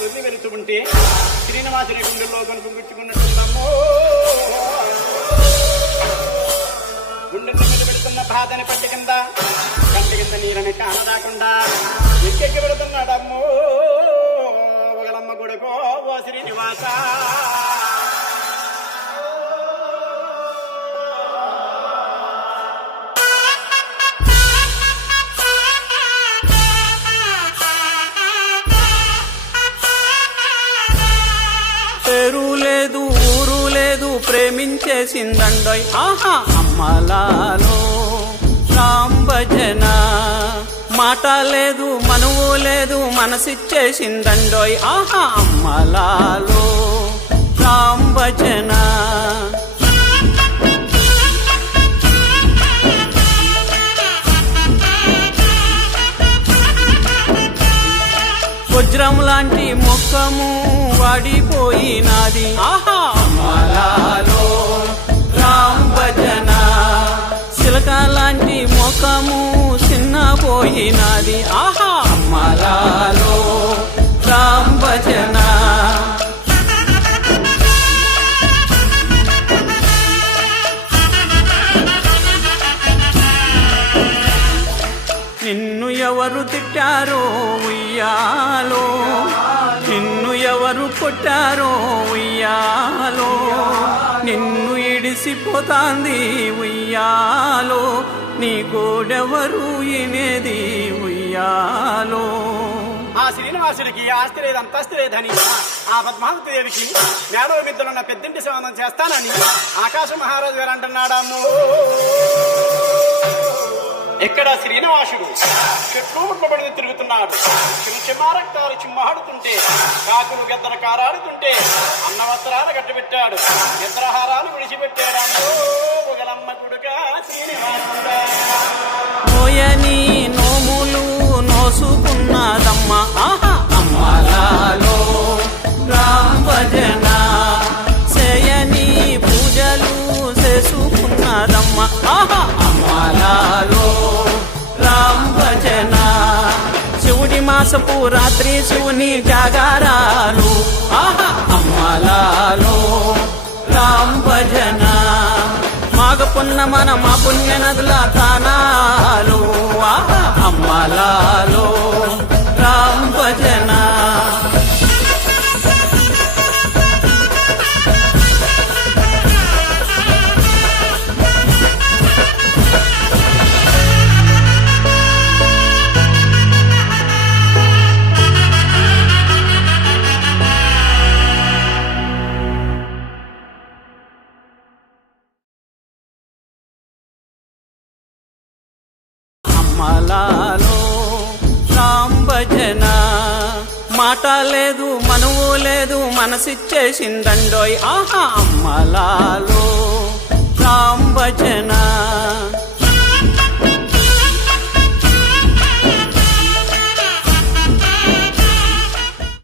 వదిలి వెళుతూ ఉంటే శ్రీనివాసుని గుండెల్లో కనుకుంగుచ్చుకున్నట్టున్నాము. గుండెల మీద పెడుతున్న బాధని పట్టి కింద కంటి కింద నీరని కానరాకుండా ఎక్కెక్కి పెడుతున్నాడమ్మో ఒకలమ్మ కొడుకో ఓ శ్రీనివాస. పేరు లేదు ఊరు లేదు ప్రేమించేసిందండోయ్ ఆహా అమ్మలాలో రామ్ భజన. మాట లేదు మనువు లేదు మనసిచ్చేసిందండోయ్ ఆహా అమ్మలాలో రామ్ భజన. వజ్రం లాంటి ముఖము వాడిపోయినాది ఆహా అమ్మలాలో రామ్ భజన. చిలక లాంటి ముఖము చిన్నపోయినాది ఆహా అమ్మలాలో రామ్ భజన. నిన్ను ఎవరు తిట్టారో ఉయ్యాలో, నిన్ను ఎవరు కొట్టారో ఉయ్యాలో, నిన్ను ఇడిసిపోతాంది ఉయ్యాలో, నీ గోడెవరు ఇనేది ఉయ్యాలో. ఆ శ్రీనివాసుడికి ఆస్తి లేదు అంతస్తు లేదని ఆ పద్మావతి దేవికి మేడవ మిద్దలున్న పెద్దింటి సంబంధం చేస్తానని ఆకాశ మహారాజు గారు అంటున్నాడమ్ము. ఎక్కడ శ్రీనివాసుడు చెట్లు ముట్టబడి తిరుగుతున్నాడు. చిమారక్తాలు చిమ్మహాడుతుంటే కాకులు గెద్దల కారాడుతుంటే అన్నవస్త్రాలు కట్టుబెట్టాడు, నిద్రహారాలు విడిచిపెట్టాడు. ఒకలమ్మ కొడుక శ్రీనివాసుడా. నోయని నోములు నోసుకున్నదమ్మ ఆహా అమ్మలాలో రామ్ భజన. చేయని పూజలు చేసుకున్నదమ్మ ఆహా అమ్మలాలో రామ్ భజన. శివుడి మాసపు రాత్రి శివుని జాగారాలు ఆహా అమ్మలాలో రామ్ భజన. మాఘ పున్నమన మా పుణ్య నదుల తానాలు ఆహా అమ్మలాలో రామ్ భజన. అమ్మలాలో రామ్ భజన. మాట లేదు మనువు లేదు మనసిచ్చేసిందండోయ్ ఆహా అమ్మలాలో రామ్ భజన.